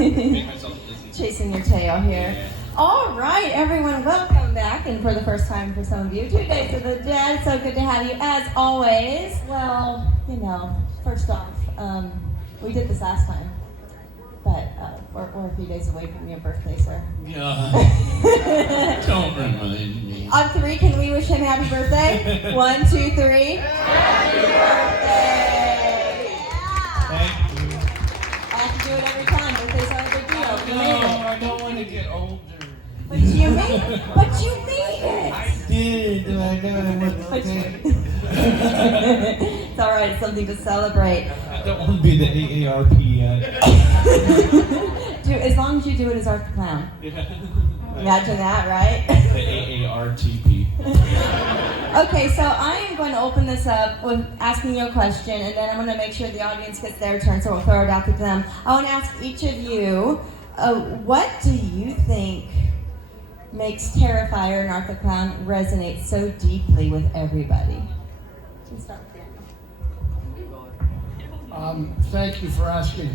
Make myself busy. Chasing your tail here. Yeah. All right, everyone, welcome back, and for the first time for some of you, 2 Days of the Dead. So good to have you, as always. Well, first off, we did this last time, but we're a few days away from your birthday, sir. Yeah. Don't remind me. On 3, can we wish him happy birthday? 1, 2, 3. Happy birthday! Thank you. I have to do it every time. Birthdays are a big deal. You made it. I don't want to get older. But you made it. But you made it. I did. I know. It's all right. It's something to celebrate. I don't want to be the AARP yet. As long as you do it as Art the Clown. Yeah. Imagine that, right? The AARTP. Okay, so I am going to open this up with asking you a question, and then I'm going to make sure the audience gets their turn, so we'll throw it out to them. I want to ask each of you, what do you think makes Terrifier and Art the Clown resonate so deeply with everybody? Let's start with Daniel. Thank you for asking.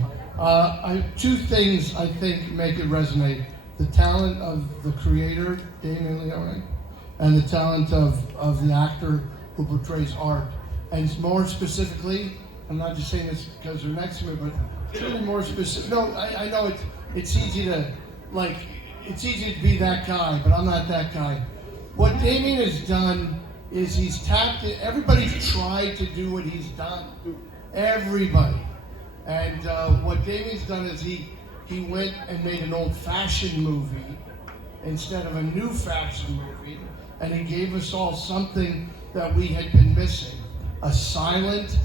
2 things I think make it resonate. The talent of the creator, Damien, Leone, and the talent of the actor who portrays Art. And more specifically, I'm not just saying this because they're next to me, but really more specific. No, I know it's easy to, it's easy to be that guy, but I'm not that guy. What Damien has done is he's tapped it. Everybody's tried to do what he's done. Everybody. And what Damien's done is he went and made an old-fashioned movie instead of a new-fashioned movie, and he gave us all something that we had been missing. A silent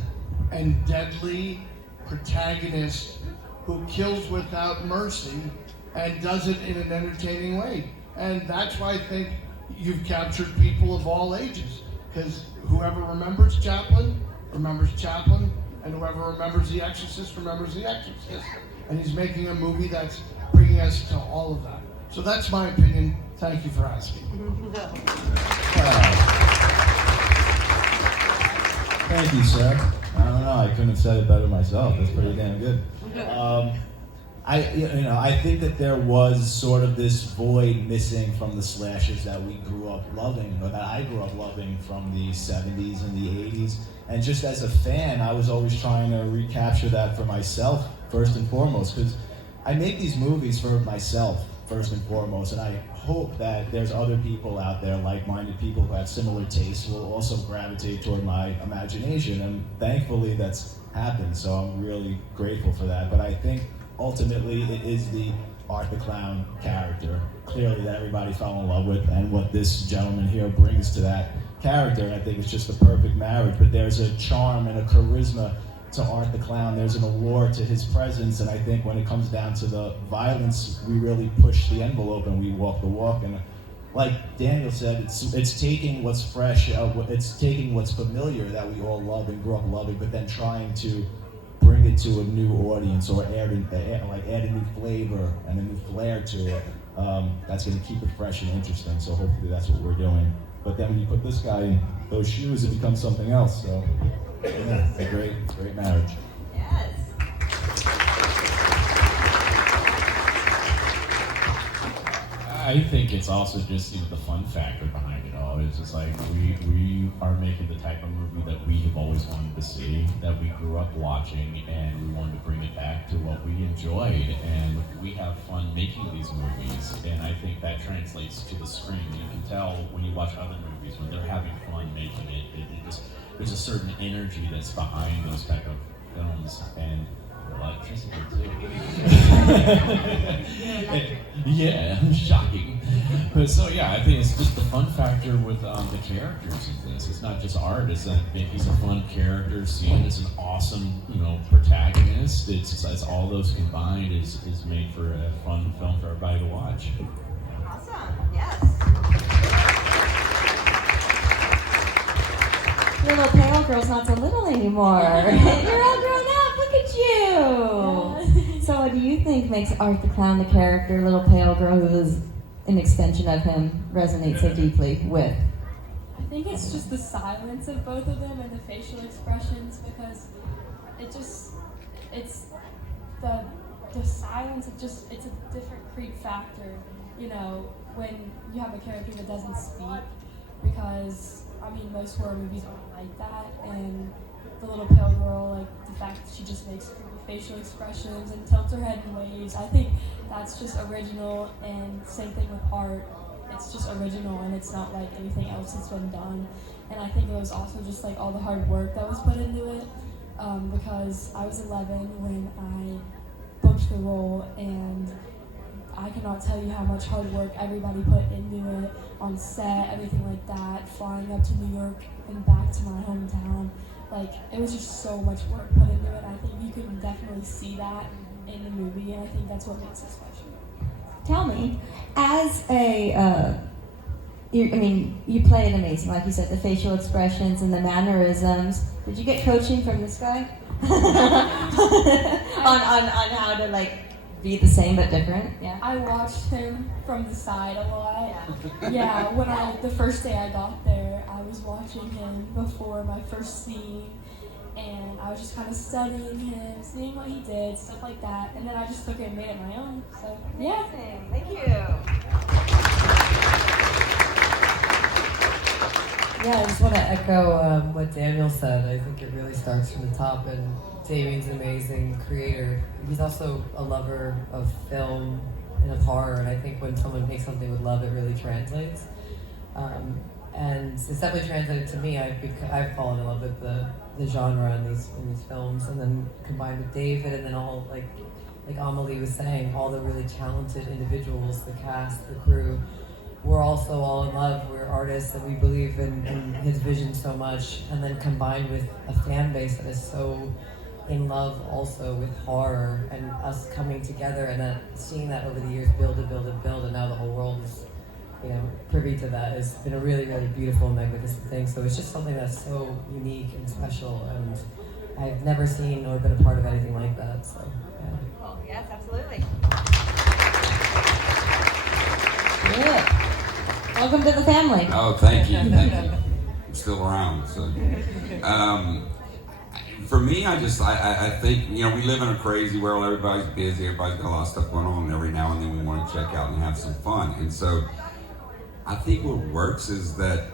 and deadly protagonist who kills without mercy and does it in an entertaining way. And that's why I think you've captured people of all ages, because whoever remembers Chaplin, and whoever remembers The Exorcist remembers The Exorcist. And he's making a movie that's bringing us to all of that. So that's my opinion. Thank you for asking. Thank you, sir. I don't know. I couldn't have said it better myself. That's pretty damn good. I think that there was sort of this void missing from the slashers that we grew up loving, or that I grew up loving from the 70s and the 80s. And just as a fan, I was always trying to recapture that for myself, first and foremost, because I make these movies for myself, first and foremost, and I hope that there's other people out there, like-minded people who have similar tastes, who will also gravitate toward my imagination, and thankfully that's happened, so I'm really grateful for that. But I think ultimately it is the Art the Clown character, clearly, that everybody fell in love with, and what this gentleman here brings to that character, and I think it's just the perfect marriage. But there's a charm and a charisma to Art the Clown. There's an allure to his presence, and I think when it comes down to the violence, we really push the envelope and we walk the walk. And like Daniel said, it's taking what's fresh, it's taking what's familiar that we all love and grew up loving, but then trying to bring it to a new audience, or add a new flavor and a new flair to it. That's going to keep it fresh and interesting. So hopefully that's what we're doing. But then when you put this guy in those shoes, it becomes something else. So yeah, it's a great marriage. Yes. I think it's also just the fun factor behind it all. It's just like we are making the type of movie that we have always wanted to see, that we grew up watching, and we wanted to bring it back to what we enjoyed. And we have fun making these movies, and I think that translates to the screen. You can tell when you watch other movies when they're having fun making it. There's a certain energy that's behind those type of films, and electricity too. Yeah, shocking. But so yeah, I think it's just the fun factor with the characters in this. It's not just art. It's he's a fun character. Seeing as an awesome, protagonist. It's all those combined is made for a fun film for everybody to watch. Awesome. Yes. Your little pale girl's not so little anymore. You're all grown up. Look at you. So what do you think makes Art the Clown, the character, little pale girl who is an extension of him, resonate so deeply with? I think it's just the silence of both of them and the facial expressions, because it's the silence, it's a different creep factor, you know, when you have a character that doesn't speak, because, I mean, most horror movies aren't like that, and the little pale girl, like, the fact that she just makes creepy facial expressions and tilts her head in waves, I think that's just original, and same thing with art. It's just original, and it's not like anything else that's been done. And I think it was also just like all the hard work that was put into it, because I was 11 when I booked the role, and I cannot tell you how much hard work everybody put into it, on set, everything like that, flying up to New York and back to my hometown. Like, it was just so much work put into it. I think you can definitely see that in the movie, and I think that's what makes it special. Tell me, as a, you played amazing, like you said, the facial expressions and the mannerisms. Did you get coaching from this guy? on how to, like, be the same but different? Yeah. I watched him from the side a lot. Yeah, when the first day I got there, I was watching him before my first scene, and I was just kind of studying him, seeing what he did, stuff like that, and then I just took it and made it my own. So yeah. Amazing. Thank you. Yeah, I just want to echo what Daniel said. I think it really starts from the top, and Damien's an amazing creator. He's also a lover of film and of horror, and I think when someone makes something with love, it really translates. And it's definitely translated to me. I've fallen in love with the genre in these films, and then combined with David, and then all, like Amelie was saying, all the really talented individuals, the cast, the crew. We're also all in love. We're artists, and we believe in his vision so much. And then combined with a fan base that is so in love also with horror, and us coming together, and seeing that over the years build, and now the whole world is, privy to that, has been a really, really beautiful and magnificent thing. So it's just something that's so unique and special, and I've never seen or been a part of anything like that. So yeah. Oh, yes, absolutely. Good. Welcome to the family. Oh, thank you. I'm still around. So, for me, I think, we live in a crazy world. Everybody's busy. Everybody's got a lot of stuff going on. And every now and then we want to check out and have some fun. And so, I think what works is that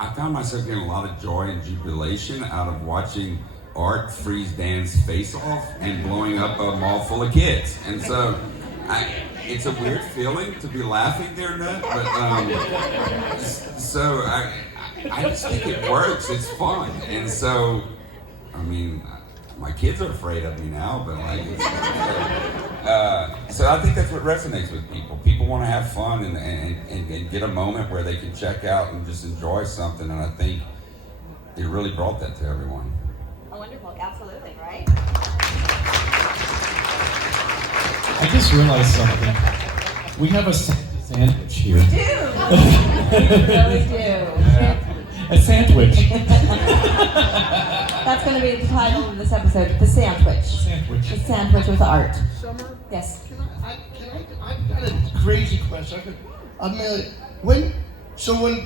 I found myself getting a lot of joy and jubilation out of watching Art freeze Dan's face off and blowing up a mall full of kids. And so, it's a weird feeling to be laughing there, Ned, but so I just think it works. It's fun, and so my kids are afraid of me now, but so I think that's what resonates with people. People want to have fun and get a moment where they can check out and just enjoy something, and I think it really brought that to everyone. Oh, wonderful, absolutely, right? I just realized something. We have a sandwich here. We do. We really do. A sandwich. That's going to be the title of this episode, The Sandwich. Sandwich. The Sandwich with Art. Summer? Yes. I've got a crazy question. Amelie, when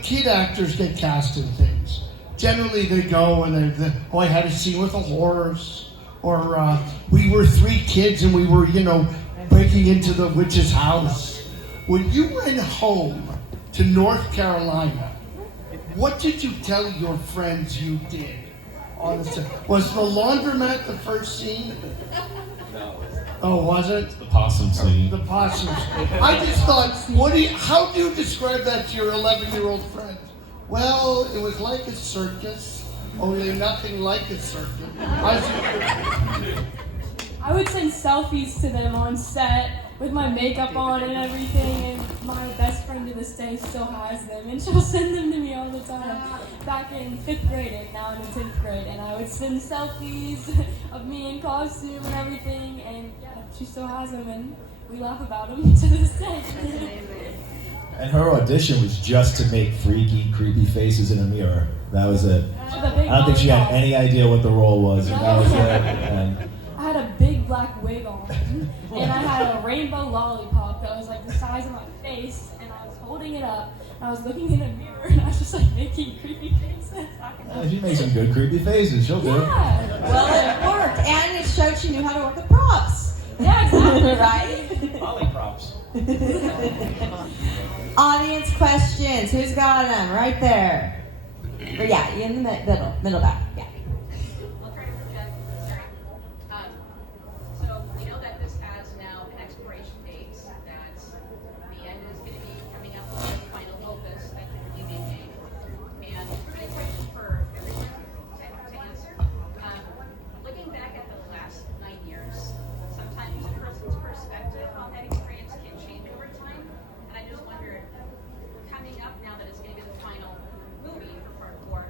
kid actors get cast in things, generally they go and I had a scene with a horse, or we were 3 kids and we were, breaking into the witch's house. When you went home to North Carolina, what did you tell your friends you did on the set? Was the laundromat the first scene? No. Oh, was it? The possum scene. The possum scene. I just thought, how do you describe that to your 11-year-old friend? Well, it was like a circus, only nothing like a circus. I would send selfies to them on set with my makeup on and everything, and my best friend to this day still has them, and she'll send them to me all the time. Back in 5th grade, and now I'm in 10th grade, and I would send selfies of me in costume and everything, and yeah, she still has them, and we laugh about them to this day. And her audition was just to make freaky, creepy faces in a mirror. That was it. I don't think she had any idea what the role was. And that was it. And I had a big black wig on, and I had a rainbow lollipop that was like the size of my face, and I was holding it up, and I was looking in a mirror, and I was just like making creepy faces. she made some good creepy faces. She'll do it. Yeah. Well, it worked. And it showed she knew how to work with props. Yeah, exactly. Right? Ollie props. Audience questions. Who's got them? Right there. Or yeah, you in the middle back. Yeah. I'll try to project. Sorry. So we know that this has now an expiration date, that the end is going to be coming up with the final opus that you're being made. And really question for everyone to answer. Looking back at the last 9 years, sometimes a person's perspective on that experience can change over time. And I just wonder, coming up now that it's going to be the final movie for part 4,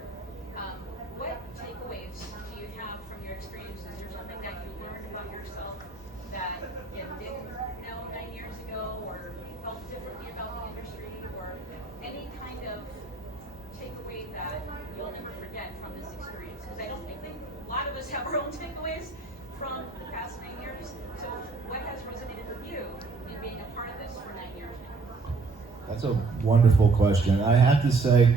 what takeaways do you have from your experience? Is there something that you learned about yourself that you didn't know 9 years ago, or felt differently about the industry, or any kind of takeaway that you'll never forget from this experience? Because I don't think a lot of us have our own takeaways from the past 9 years. So what has resonated with you in being a part of this for 9 years now? That's a wonderful question. I have to say,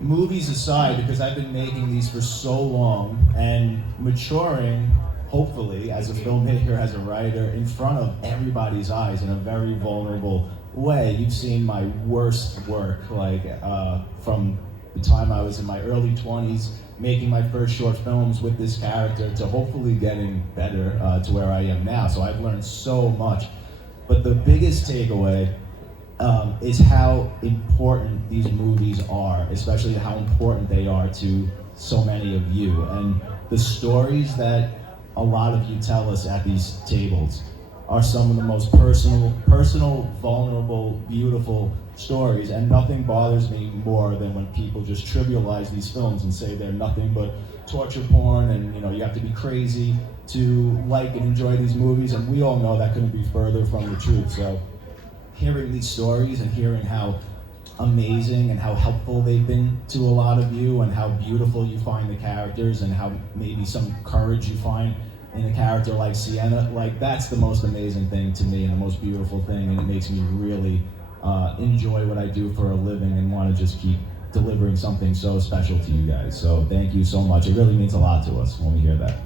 movies aside, because I've been making these for so long and maturing, hopefully, as a filmmaker, as a writer, in front of everybody's eyes in a very vulnerable way. You've seen my worst work, from the time I was in my early 20s, making my first short films with this character, to hopefully getting better to where I am now. So I've learned so much. But the biggest takeaway is how important these movies are, especially how important they are to so many of you. And the stories that a lot of you tell us at these tables are some of the most personal, vulnerable, beautiful stories. And nothing bothers me more than when people just trivialize these films and say they're nothing but torture porn, and you have to be crazy to like and enjoy these movies. And we all know that couldn't be further from the truth. So hearing these stories and hearing how amazing and how helpful they've been to a lot of you, and how beautiful you find the characters, and how maybe some courage you find in a character like Sienna, that's the most amazing thing to me and the most beautiful thing, and it makes me really enjoy what I do for a living and want to just keep delivering something so special to you guys. So thank you so much. It really means a lot to us when we hear that.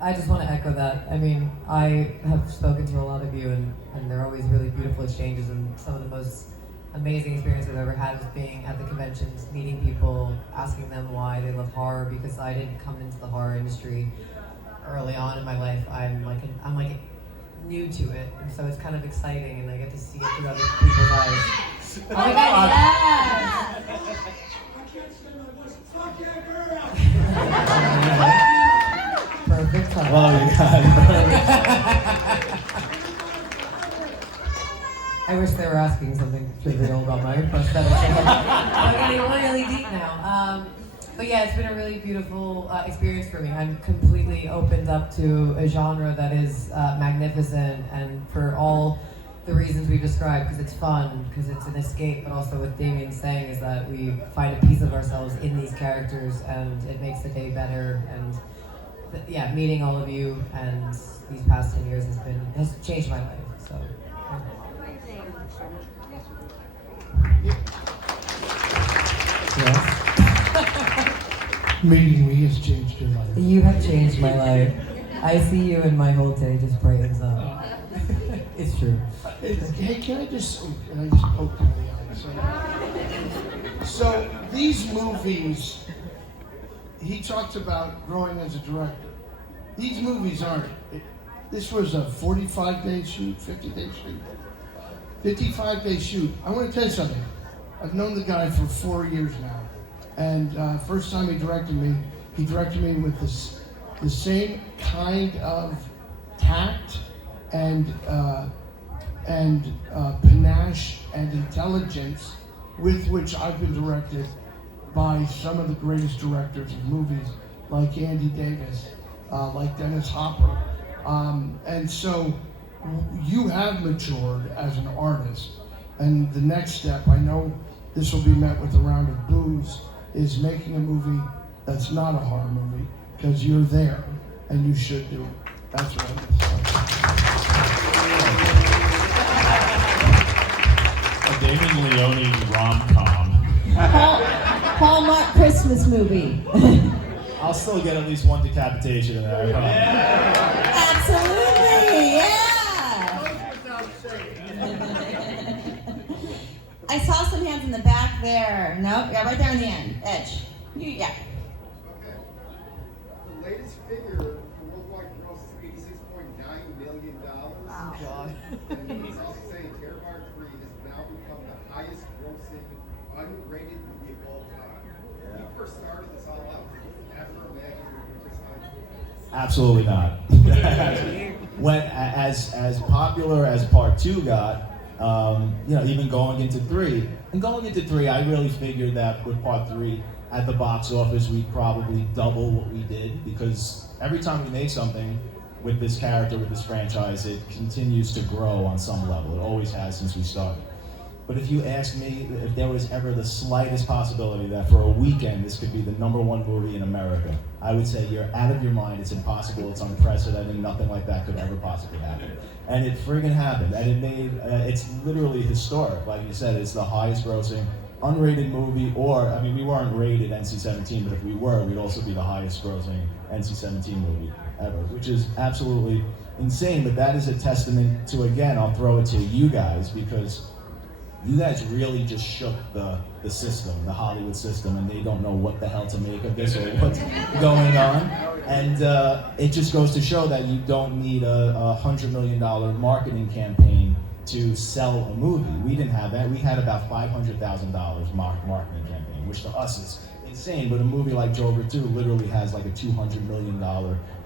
I just want to echo that. I mean, I have spoken to a lot of you, and they're always really beautiful exchanges, and some of the most amazing experiences I've ever had was being at the conventions, meeting people, asking them why they love horror, because I didn't come into the horror industry early on in my life. I'm new to it, and so it's kind of exciting, and I get to see it through other people's eyes. Oh my God, yes! Perfect time. Love you guys. I wish they were asking something trivial about my prosthetics. I'm getting really deep now. But yeah, it's been a really beautiful experience for me. I'm completely opened up to a genre that is magnificent, and for all the reasons we described, because it's fun, because it's an escape, but also what Damien's saying is that we find a piece of ourselves in these characters, and it makes the day better. And yeah, meeting all of you and these past 10 years has changed my life. So. Yes. Meeting me has changed your life. You have changed my life. I see you and my whole day just brightens up. It's true. Hey, can I just poke you in the eye? So these movies, he talks about growing as a director. These movies aren't. This was a 45-day shoot, 50-day shoot, 55-day shoot. I want to tell you something. I've known the guy for 4 years now, and first time he directed me with the same kind of tact and panache and intelligence with which I've been directed by some of the greatest directors of movies, like Andy Davis, like Dennis Hopper. And so you have matured as an artist. And the next step, I know this will be met with a round of boos, is making a movie that's not a horror movie, because you're there and you should do it. That's what I'm saying. Damien Leone rom-com. Hallmark Christmas movie. I'll still get at least one decapitation in there. Absolutely, yeah. I saw some hands in the back there. Nope, yeah, right there in the end, edge. Yeah. Okay. The latest figure for worldwide gross is $86.9 million. Wow. And it's also saying Terrifier 3 has now become the highest grossing unrated movie of all time. When you first started this all out, did you ever imagine it would just like Absolutely not. When as popular as Part 2 got, even going into 3, I really figured that with Part 3 at the box office, we'd probably double what we did, because every time we make something with this character, with this franchise, it continues to grow on some level. It always has since we started. But if you ask me if there was ever the slightest possibility that for a weekend this could be the #1 movie in America, I would say you're out of your mind. It's impossible. It's unprecedented. Nothing like that could ever possibly happen. And it friggin' happened. And it made, it's literally historic. Like you said, it's the highest grossing unrated movie, we weren't rated NC-17, but if we were, we'd also be the highest grossing NC-17 movie ever, which is absolutely insane. But that is a testament to, again, I'll throw it to you guys, because you guys really just shook the system, the Hollywood system, and they don't know what the hell to make of this or what's going on. And it just goes to show that you don't need a $100 million marketing campaign to sell a movie. We didn't have that. We had about $500,000 marketing campaign, which to us is insane, but a movie like Joker 2 literally has like a $200 million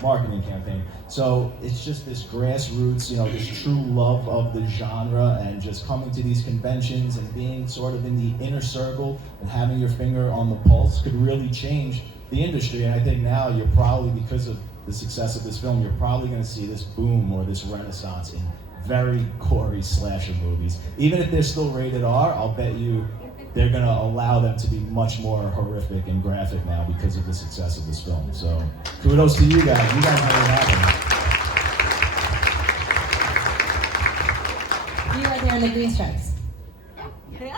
marketing campaign. So it's just this grassroots, this true love of the genre, and just coming to these conventions and being sort of in the inner circle and having your finger on the pulse could really change the industry. And I think now you're probably, because of the success of this film, you're probably going to see this boom or this renaissance in very gory slasher movies. Even if they're still rated R, I'll bet you they're going to allow them to be much more horrific and graphic now because of the success of this film. So kudos to you guys. You guys made it happen. You right there in the green stripes. Okay,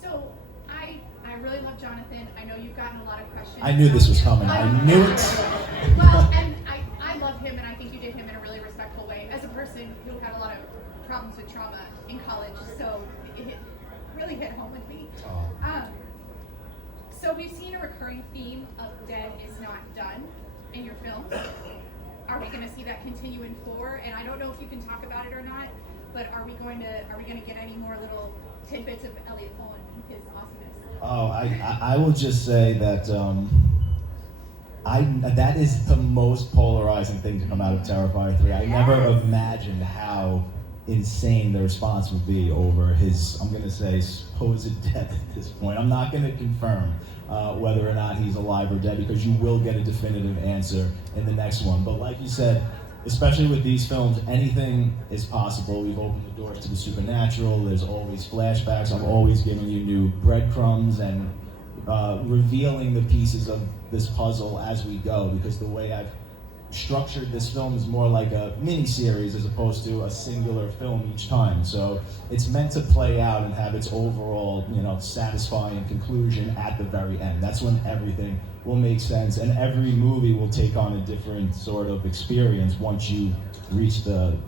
so I really love Jonathan. I know you've gotten a lot of questions. I knew this was coming. I knew it. Well, and I love him, and I think you did him in a really respectful way. As a person who had a lot of problems with trauma in college, so it really hit home with me. So we've seen a recurring theme of dead is not done in your films. Are we going to see that continue in 4? And I don't know if you can talk about it or not, but are we going to get any more little tidbits of Elliot Cohen and his awesomeness? Oh, I will just say that that is the most polarizing thing to come out of Terrifier 3. I never imagined how insane the response would be over his, I'm going to say, supposed death at this point. I'm not going to confirm whether or not he's alive or dead, because you will get a definitive answer in the next one. But like you said, especially with these films, anything is possible. We've opened the doors to the supernatural. There's always flashbacks. I'm always giving you new breadcrumbs and revealing the pieces of this puzzle as we go, because the way I've structured this film is more like a mini-series as opposed to a singular film each time. So it's meant to play out and have its overall, satisfying conclusion at the very end. That's when everything will make sense, and every movie will take on a different sort of experience once you reach the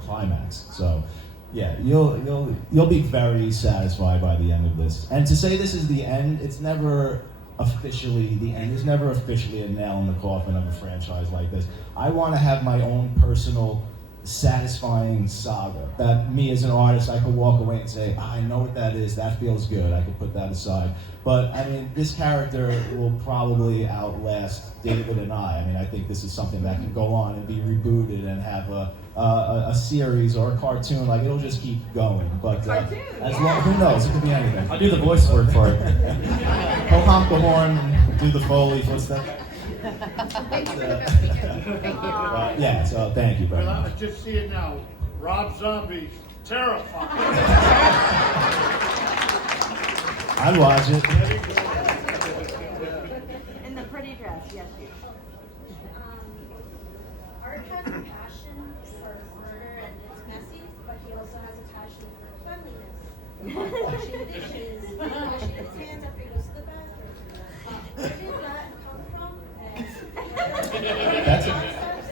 climax. So yeah, you'll be very satisfied by the end of this. And to say this is the end, it's never officially the end. There's never officially a nail in the coffin of a franchise like this. I want to have my own personal satisfying saga that me as an artist, I could walk away and say, I know what that is, that feels good, I could put that aside. But this character will probably outlast David and I. I think this is something that can go on and be rebooted and have a series or a cartoon. Like, it'll just keep going. But who knows? It could be anything. I'll do the voice work for it. He'll honk the horn, do the Foley footstep. Yeah, so thank you very much. I just see it now. Rob Zombie, Terrifier. I'd watch it. In the pretty dress, yes. Art has a passion for murder and it's messy, but he also has a passion for fun washing dishes, washing his hands after he goes to the bathroom. Where did that come from? And That's concepts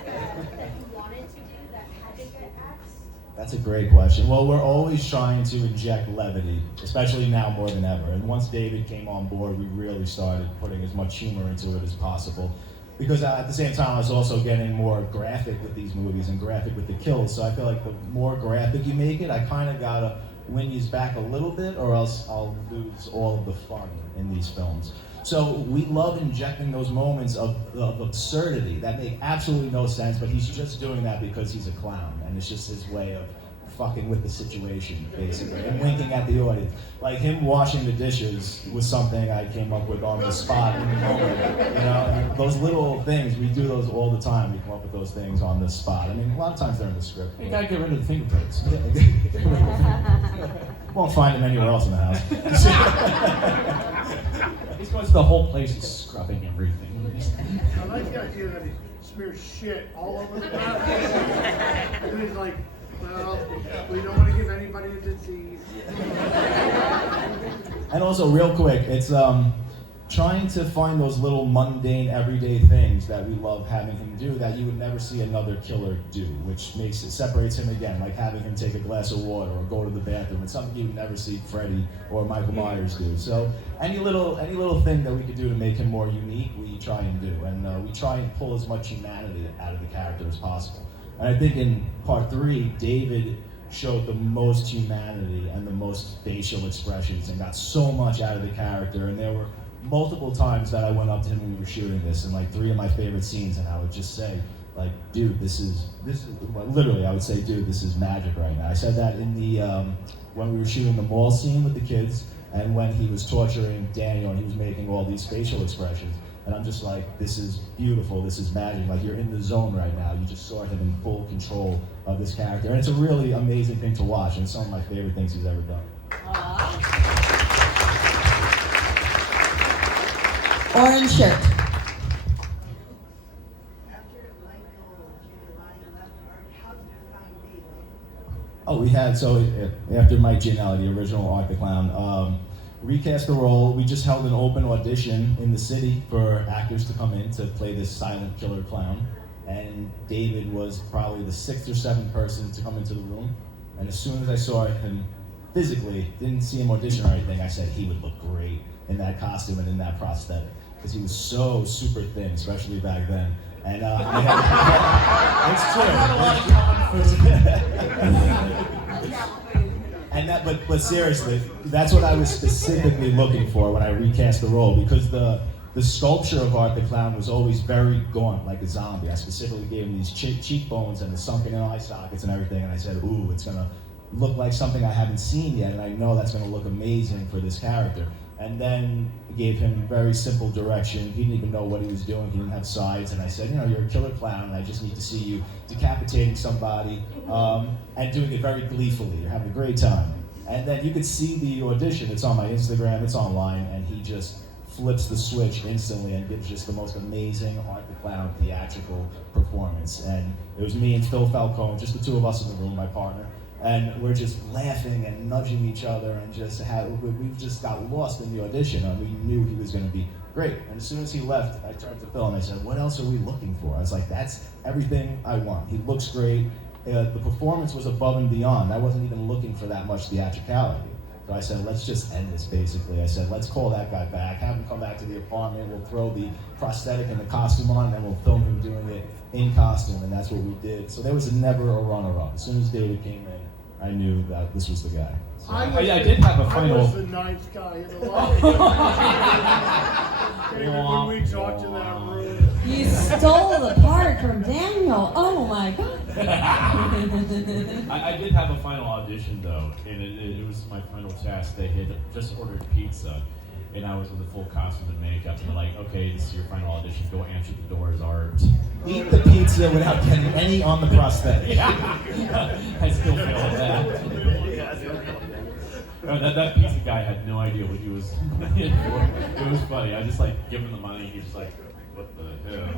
that you wanted to do that had to get axed? That's a great question. Well, we're always trying to inject levity, especially now more than ever. And once David came on board, we really started putting as much humor into it as possible. Because at the same time, I was also getting more graphic with these movies and graphic with the kills. So I feel like the more graphic you make it, I kind of gotta win you back a little bit, or else I'll lose all of the fun in these films. So we love injecting those moments of absurdity that make absolutely no sense, but he's just doing that because he's a clown, and it's just his way of fucking with the situation, basically, and winking at the audience. Like him washing the dishes was something I came up with on the spot in the moment, you know, and those little things, we do those all the time. We come up with those things on the spot. I mean, a lot of times they're in the script. You gotta get rid of the fingerprints. Won't find them anywhere else in the house. He's going to the whole place is scrubbing everything. I like the idea that he smears shit all over the bathroom. And he's like, well, we don't want to give anybody a disease. And also, real quick, it's trying to find those little mundane, everyday things that we love having him do that you would never see another killer do, which separates him again, like having him take a glass of water or go to the bathroom. It's something you would never see Freddy or Michael Myers do. So any little thing that we could do to make him more unique, we try and do, and we try and pull as much humanity out of the character as possible. And I think in part 3, David showed the most humanity and the most facial expressions and got so much out of the character. And there were multiple times that I went up to him when we were shooting this, and like 3 of my favorite scenes, and I would just say, like, dude, this is literally, I would say, dude, this is magic right now. I said that in the when we were shooting the mall scene with the kids, and when he was torturing Daniel and he was making all these facial expressions. And I'm just like, this is beautiful, this is magic. Like, you're in the zone right now. You just saw him in full control of this character. And it's a really amazing thing to watch, and it's some of my favorite things he's ever done. Orange shirt. Oh, we had, so after Mike Gianelli, the original Art the Clown, recast the role. We just held an open audition in the city for actors to come in to play this silent killer clown. And David was probably the 6th or 7th person to come into the room. And as soon as I saw him physically, didn't see him audition or anything, I said he would look great in that costume and in that prosthetic. Because he was so super thin, especially back then. And it's true. And that, but seriously, that's what I was specifically looking for when I recast the role, because the sculpture of Art the Clown was always very gaunt, like a zombie. I specifically gave him these cheekbones and the sunken eye sockets and everything, and I said, ooh, it's gonna look like something I haven't seen yet, and I know that's gonna look amazing for this character. And then gave him very simple direction. He didn't even know what he was doing. He didn't have sides. And I said, you know, you're a killer clown, and I just need to see you decapitating somebody and doing it very gleefully. You're having a great time. And then you could see the audition. It's on my Instagram. It's online. And he just flips the switch instantly and gives just the most amazing Art the Clown theatrical performance. And it was me and Phil Falcone, just the 2 of us in the room, my partner. And we're just laughing and nudging each other, and we just got lost in the audition, and we knew he was going to be great. And as soon as he left, I turned to Phil and I said, what else are we looking for? I was like, that's everything I want. He looks great. The performance was above and beyond. I wasn't even looking for that much theatricality. So I said, let's just end this, basically. I said, let's call that guy back, have him come back to the apartment, we'll throw the prosthetic and the costume on, and we'll film him doing it in costume, and that's what we did. So there was never a runner-up. As soon as David came in, I knew that this was the guy. So I did have a final. I was the 9th guy in the line. David, when we talked in that room. You stole the part from Daniel. Oh my God. I did have a final audition though, and it was my final test. They had just ordered pizza, and I was in the full costume and makeup, and they're like, okay, this is your final audition, go answer the doors, Art. Eat the pizza without getting any on the prosthetic. I still fail at that. That pizza guy had no idea what he was in for. It was funny. I just like give him the money, and he's just like, what the hell?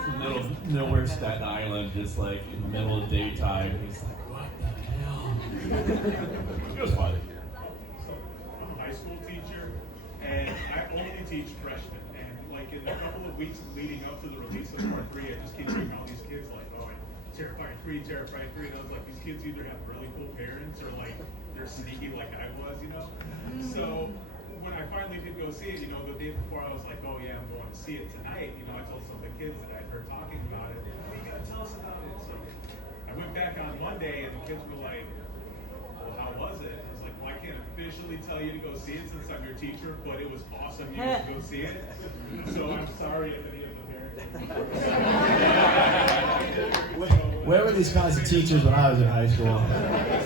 It's a little nowhere Staten Island, just like in the middle of daytime. He's like, what the hell? It was fun. So I'm a high school teacher, and I only teach freshmen. And like in the couple of weeks leading up to the release of Part 3, I just keep hearing all these kids like, oh, Terrifier 3, Terrifier 3. And I was like, these kids either have really cool parents or like they're sneaky like I was, you know? So when I finally did go see it, you know, the day before I was like, oh yeah, I'm going to see it tonight. You know, I told some of the kids that I'd heard talking about it, hey, you gotta tell us about it. So I went back on Monday and the kids were like, well, how was it? I was like, well, I can't officially tell you to go see it since I'm your teacher, but it was awesome you to go see it. So I'm sorry if any of the parents. Where were these kinds of teachers when I was in high school?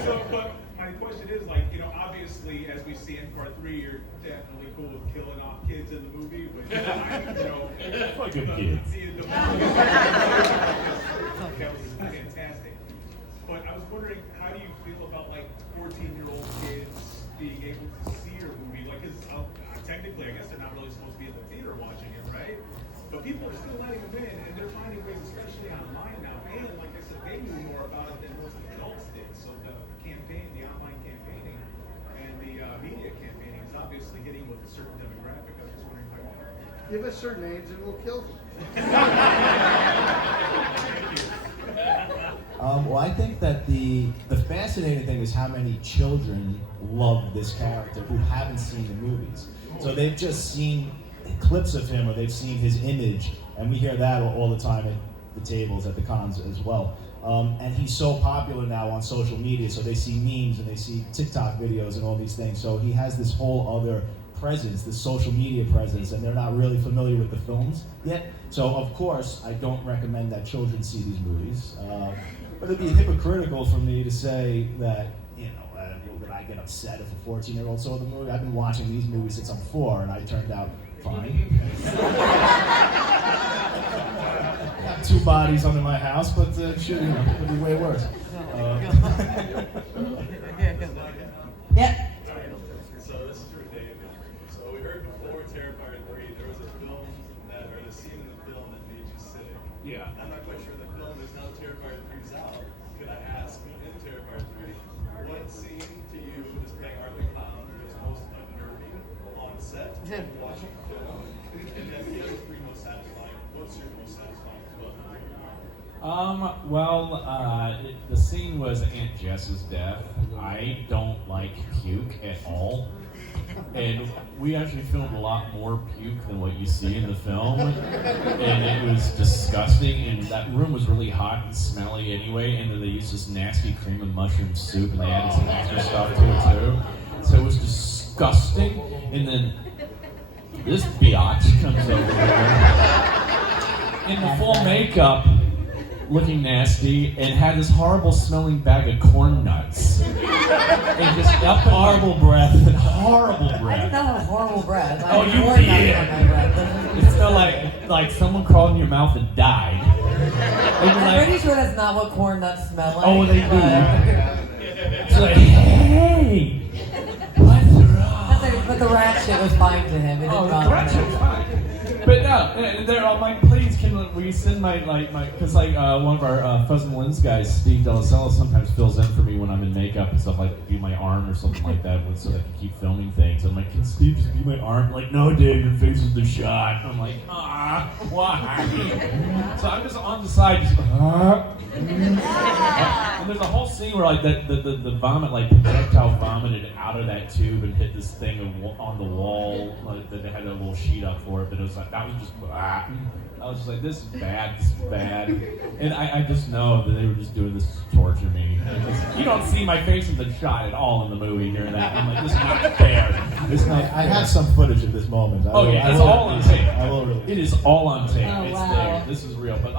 So, but my question is, like, you know, obviously, as we see in Part 3, you're definitely cool with killing off kids in the movie, but you know, Fucking kids. That was fantastic. But I was wondering, how do you feel about like 14-year-old kids being able to see your movie? Like, cause technically, I guess they're not really supposed to be in the theater watching it, right? But people are still letting them in, and they're finding ways, especially online now. And like I said, they knew more about it than most adults did. So the campaign, the online campaigning, and the media campaigning is obviously hitting with a certain demographic. I was just wondering how. Give us their names and we'll kill them. Well, I think that the fascinating thing is how many children love this character who haven't seen the movies. So they've just seen clips of him, or they've seen his image, and we hear that all the time at the tables, at the cons as well. And he's so popular now on social media, so they see memes and they see TikTok videos and all these things. So he has this whole other presence, this social media presence, and they're not really familiar with the films yet. So of course, I don't recommend that children see these movies. But it'd be hypocritical for me to say that, you know, would I get upset if a 14-year-old saw the movie? I've been watching these movies since I'm 4, and I turned out fine. I have 2 bodies under my house, but shit, you know, it could be way worse. Yep. So this is for David. So we heard before Terrifier 3, there was a film that, or the scene in the film that made you sick. Yeah. I'm not quite sure the film is now Terrifier 3's out. Could I ask, in Terrifier 3, what scene to you is playing Arthur Clown was most unnerving on set and watching the film? And then the other 3 most satisfying. What's your most satisfying as well? The scene was Aunt Jess's death. I don't like puke at all. And we actually filmed a lot more puke than what you see in the film. And it was disgusting, and that room was really hot and smelly anyway, and then they used this nasty cream and mushroom soup, and they added some extra stuff to it too. So it was disgusting, and then this biatch comes over here in the full makeup, looking nasty, and had this horrible smelling bag of corn nuts. And just horrible breath. I didn't know how horrible breath. Oh, you did. It smelled like someone crawled in your mouth and died. I'm pretty sure that's not what corn nuts smell like. Oh, they do. It's like, hey, what's wrong? But the rat shit was fine to him. It didn't bother the rat shit was fine. But no, they're all like, please, can we send my, because one of our Fuzz and Limbs guys, Steve Delasello, sometimes fills in for me when I'm in makeup and stuff, like do my arm or something like that, so that I can keep filming things. I'm like, can Steve just be my arm? Like, no, Dave, your face is the shot. I'm like, why? So I'm just on the side, just, and there's a whole scene where like the vomit, like projectile vomited out of that tube and hit this thing on the wall. Like they had a little sheet up for it, but it was like that was just. I was just like, this is bad, and I just know that they were just doing this to torture me. You don't see my face in the shot at all in the movie during that. I'm like, this is not fair. It's not. I have some footage of this moment. It's all on tape. I will really. It is all on tape. Oh, It's wow. there. This is real. But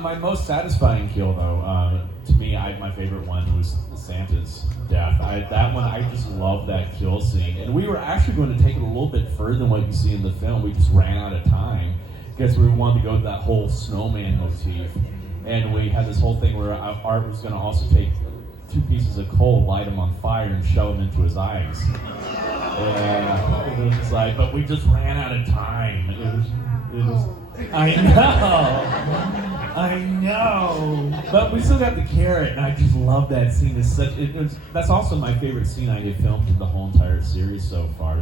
my most satisfying kill, though, to me, my favorite one was Santa's death. That one, I just love that kill scene. And we were actually going to take it a little bit further than what you see in the film. We just ran out of time because we wanted to go to that whole snowman motif. And we had this whole thing where Art was going to also take 2 pieces of coal, light them on fire, and shove them into his eyes. Yeah, it was just like, but we just ran out of time. It was I know. I know, but we still got the carrot, and I just love that scene. That's also my favorite scene I had filmed in the whole entire series so far.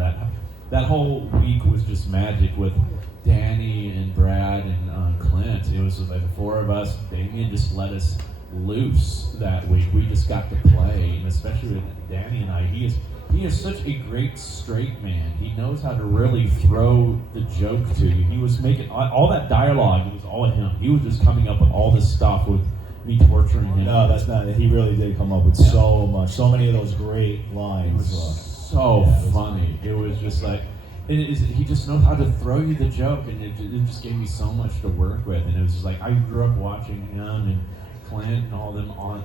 That whole week was just magic with Danny and Brad and Clint. It was like the four of us. Damien just let us loose that week. We just got to play, and especially with Danny and I, he is such a great straight man. He knows how to really throw the joke to you. He was making all that dialogue. It was all him. He was just coming up with all this stuff with me torturing him. No, that's not it. He really did come up with so much, so many of those great lines. It was so funny. It was just like, he just knows how to throw you the joke, and it just gave me so much to work with. And it was just like, I grew up watching him and Clint and all them on,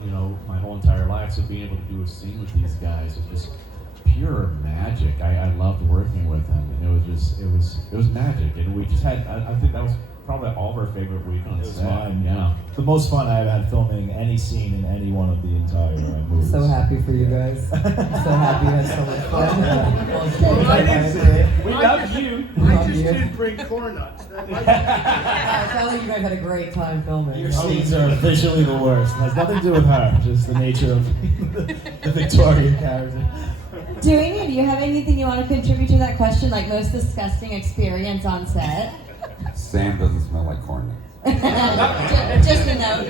my whole entire life. So being able to do a scene with these guys was just pure magic. I loved working with him, and it was magic. And we just had, I think that was probably all of our favorite week on set. Mine. Yeah. The most fun I ever had filming any scene in any one of the entire movies. So happy for you guys. So happy you had so much fun. Well, I didn't say We love you. I just didn't bring corn nuts. That might I felt like you guys had a great time filming. Your scenes are visually the worst. It has nothing to do with her, just the nature of the Victoria character. Do any of you have anything you want to contribute to that question, like most disgusting experience on set? Sam doesn't smell like corn nuts. Just a note.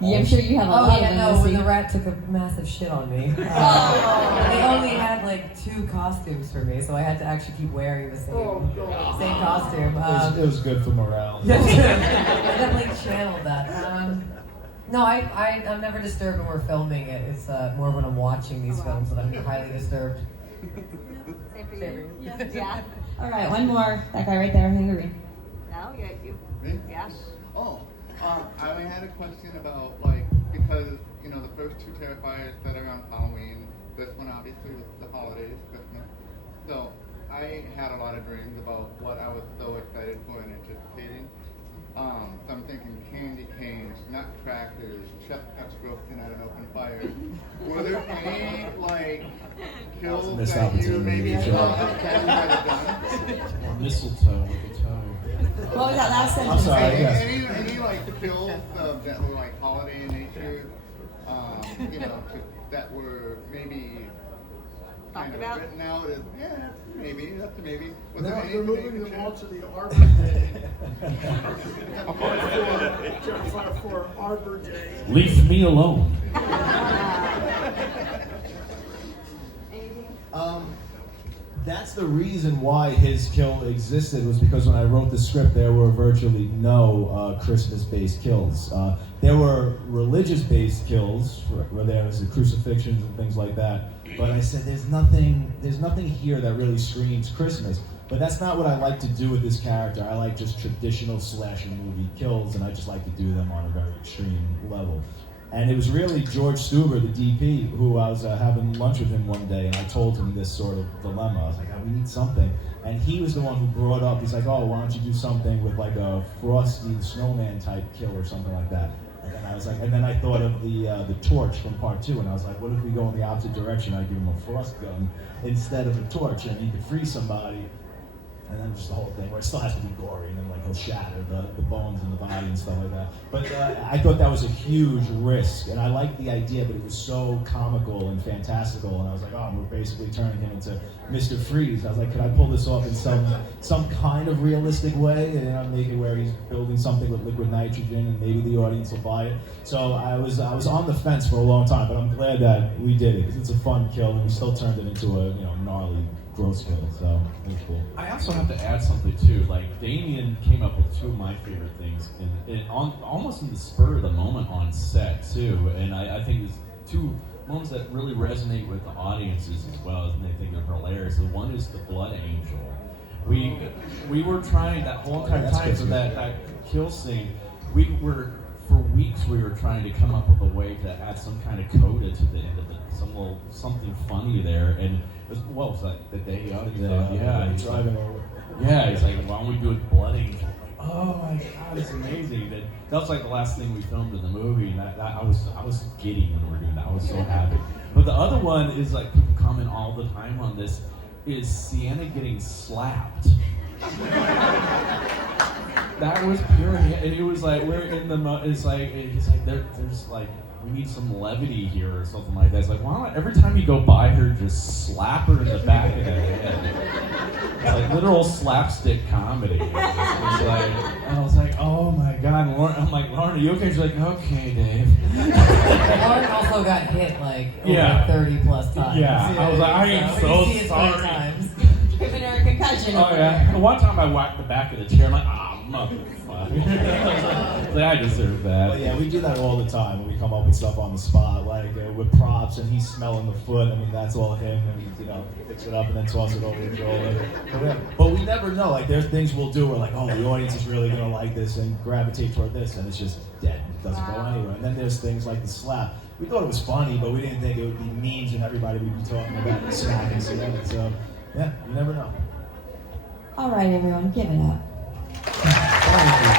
Yeah, I'm sure you have a lot of them. No, when the rat took a massive shit on me. They only had like 2 costumes for me, so I had to actually keep wearing the same costume. It was good for morale. I definitely channeled that. No, I'm never disturbed when we're filming it. It's more when I'm watching these films that I'm highly disturbed. Same for you? Yeah. All right, one more. That guy right there, Hungary. No, you. Me? Yes. Oh, I only had a question about, because, the first 2 Terrifiers that are on Halloween, this one obviously was the holidays, Christmas. So, I had a lot of dreams about what I was so excited for and anticipating. So I'm thinking candy canes, nutcrackers, chestnuts roasting at an open fire. Were there any, kills that you maybe thought of Ken might have done? Or mistletoe with a toe. What was that last sentence? I'm sorry, yes. Any kills that were holiday in nature, that were maybe Talked about? written out as, that's a maybe. Was No, there you're anything moving you them could all share? to the Arbor Day. for Arbor Day. Leave me alone. That's the reason why his kill existed, was because when I wrote the script, there were virtually no Christmas-based kills. There were religious-based kills, where there was the crucifixions and things like that. But I said, there's nothing here that really screams Christmas. But that's not what I like to do with this character. I like just traditional slasher movie kills, and I just like to do them on a very extreme level. And it was really George Stuber, the DP, who I was having lunch with him one day, and I told him this sort of dilemma. I was like, we need something. And he was the one who brought up, he's like, why don't you do something with a Frosty Snowman type kill or something like that. And then I was like, and then I thought of the torch from part 2, and I was like, what if we go in the opposite direction? I give him a frost gun instead of a torch, and he could freeze somebody. And then just the whole thing where it still has to be gory, and then he'll shatter the bones in the body and stuff like that. But I thought that was a huge risk, and I liked the idea, but it was so comical and fantastical, and I was like, we're basically turning him into Mr. Freeze. I was like, could I pull this off in some kind of realistic way, and make it where he's building something with liquid nitrogen, and maybe the audience will buy it. So I was on the fence for a long time, but I'm glad that we did it, because it's a fun kill, and we still turned it into a gnarly gross kill, so it was cool. I also have to add something too. Damien came up with 2 of my favorite things, almost in the spur of the moment on set too. And I think there's 2 moments that really resonate with the audiences as well, and they think they're hilarious. The one is the blood angel. We were trying that whole entire time for that kill scene. For weeks we were trying to come up with a way to add some kind of coda to the end of it, something funny there, and it was, it's like the day of. He's driving over. Yeah, he's like, why don't we do it blood angel? Oh my God, it's amazing. That was like the last thing we filmed in the movie, and I was giddy when we were doing that. I was so happy. But the other one is people comment all the time on this, is Sienna getting slapped. that was pure. And it was like we're in the. It's like he's like there's like we need some levity here or something like that. It's like why don't every time you go by her, just slap her in the back of the head. It's like literal slapstick comedy. It's like I was like, oh my god, and Lauren, I'm like, Lauren, are you okay? She's like, okay, Dave. Lauren also got hit like over 30 plus times. Yeah, I was like, I am so you see it 20 sorry. times. Giving her a concussion. Oh yeah. One time I whacked the back of the chair. I'm like, motherfucker. Like, I deserve that. But yeah, we do that all the time when we come up with stuff on the spot, like with props, and he's smelling the foot. I mean, that's all him, and he, picks it up and then toss it over the shoulder. But we never know. Like, there's things we'll do where like, oh, the audience is really gonna like this and gravitate toward this, and it's just dead. It doesn't go anywhere. And then there's things like the slap. We thought it was funny, but we didn't think it would be memes and everybody would be talking about the slap and Samantha. So yeah, you never know. All right, everyone, give it up. Thank you.